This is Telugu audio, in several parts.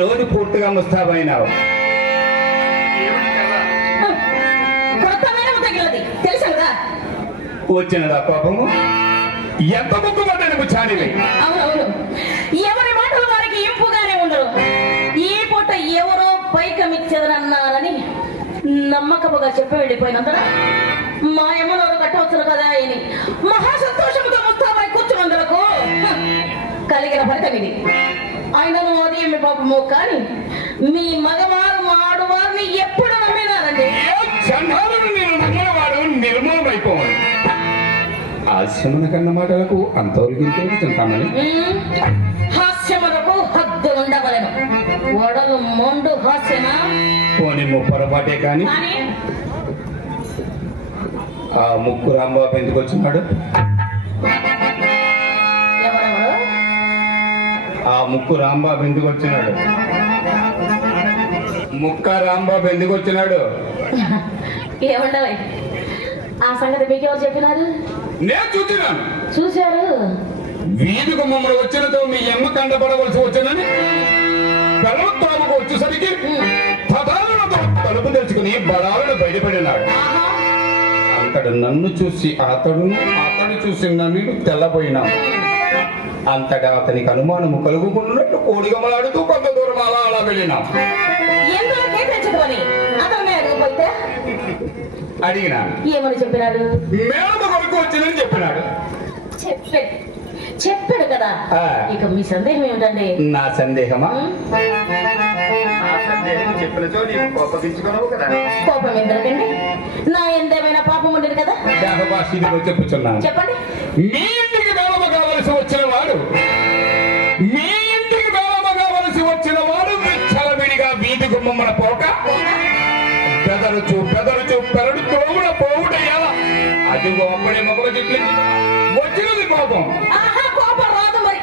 రోజు పూర్తిగా ముస్తాబైనావు. వచ్చినదా కోపము? ఎంత ముక్కుమంటే చాలివి. అవునవును, ఎవరి మాటలు వారికి ఇంపుగానే ఉండరు. ఈ పూట ఎవరో పైకమిచ్చదనన్నారని నమ్మకముగా చెప్పి వెళ్ళిపోయినందున మా యమ్మనోరు కట్టవచ్చును కదా అని మహా సంతోషంతో ముస్తాబై కూర్చున్నందులకు కలిగిన ఫలితం ఇది. ఆయనను అది ఏమి పాపము, కానీ మీ మగవారు మా ఆడవారిని ఎప్పుడు నమ్మినారండి? నిర్మూలమైపోవాలి. హాస్యమున కన్న మాటలకు అంతవరకింతామని హాస్యములకు హద్దు ఉండవలను. వడలు మొండు హాస్యమా పోనీ పొరపాటే కాని ఆ ముక్కు రాంబాబు ఎందుకు వచ్చినాడు? ఆ ముక్కు రాంబాబు ఎందుకు వచ్చినాడు? ముక్క రాంబాబు ఎందుకు వచ్చినాడు? ఏమండవి ఆ సంగతి మీకెవరు చెప్పినారు? నేను చూసినాను. చూశారు? వీధికి మమ్మల్ని వచ్చినతో మీ అమ్మ కండపడవలసి వచ్చినని బలవత్తాముకు వచ్చేసరికి తలుపు తెచ్చుకుని బడాలను బయటపడినాడు. అంతడు నన్ను చూసి అతడు చూసి నన్ను తెల్లబోయినాడు. అంతటా అతనికి అనుమానము కలుగుకున్నట్టు కోడిగమలాడుతూ కొంత దూరం అలా వెళ్ళినాం. అడిగినా ఏమని చెప్పినాడు? మేనమ కొడుకు వచ్చిందని చెప్పినాడు. చెప్పాడు కదా. ఇక మీ సందేహం ఏమిటండి? నా సందేహమా? చెప్పినచో నీకు కోపగించుకున్నావు కదా. కోపం ఎందుకండి? నా ఎంతేమైనా పాపం ఉండేది కదా. చెప్పుచున్నాను. చెప్పండి. మీ ఇంటికి వేలమ కావలసి వచ్చిన వాడు విచ్చలవిడిగా వీధి గుమ్మమ్మన పోక పెదరుచు పెరడు తోమున పోవుడయ్యాలా. అది అప్పుడే మొక్కలు చెట్లు వచ్చినది కోపం. కోపం రాదు మరి.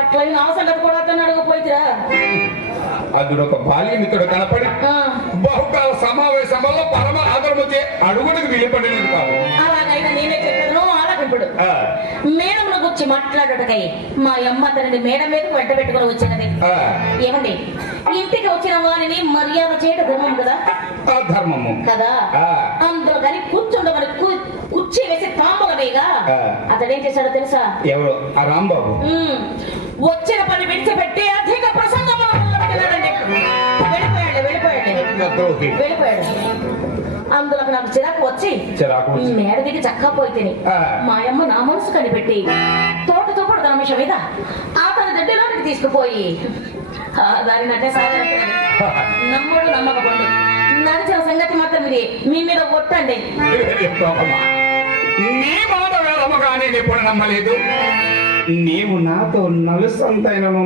అట్లా ఆ సంగతి కూడా అతను అడగపోయిరా. అతడు ఒక బాల్యమిత్రుడు కనపడి బహుకాల సమావేశం వల్ల పరమ ఆదరణ అడుగుడికి వీలుపడినది కాదు. అలాగైనా నేనే చెప్పాను ఆలకింపుడు. మేడంలో గురించి మాట్లాడటకై మా అమ్మ తనని మేడం మీదకు వెంట పెట్టుకుని వచ్చినది. ఏమండి, ఇంటికి వచ్చిన వారిని మర్యాద చేయడం ధర్మం కదా. ధర్మము కదా. అందులో కానీ కూర్చుండమని కుర్చీ వేసి తాంబలమేగా. అతడేం చేశాడో తెలుసా? ఎవరు? ఆ రాంబాబు. వచ్చిన పని విడిచిపెట్టి అధిక ప్రసంగం వెళ్ళిపోయాడు. అందులో నాకు చిరాకు వచ్చి మేడ దిగి చక్కా పోయితేని మా అమ్మ నా మనసు కనిపెట్టి తోటతో కూడా తన విషయం మీద అతని దడ్డిలోనికి తీసుకుపోయి దాని నటే సాగలేదు. నమ్మడు నమ్మకపోండు నడిచిన సంగతి మాత్రం ఇది మీ మీద ఒట్టండి. నీ మాట వేదము కానీ ఎప్పుడు నమ్మలేదు. నీవు నాతో నలుసంతైనను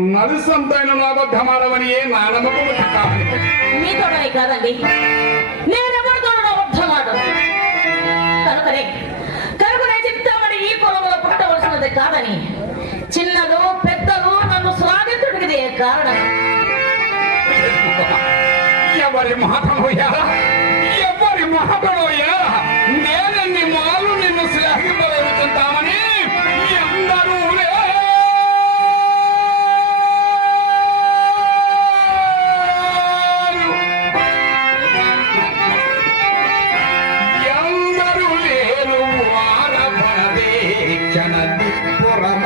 అబద్ధమాడవని ఏ నా నమ్మకము కాదు. మీతోనే కాదండి, నేనెవరితో అబద్ధమాడను. కనుకనే చెప్తామని ఈ పొలంలో పుట్టవలసినది కాదని చిన్నలు పెద్దలు నన్ను స్వాగతుడికి కారణం. ఎవరి మాటలోయా నేనన్ని మాలు నిన్ను శ్లాఘింపగలుగుతుంటామని అందరూ లేరు వారపదే క్షణ దిప్పురమ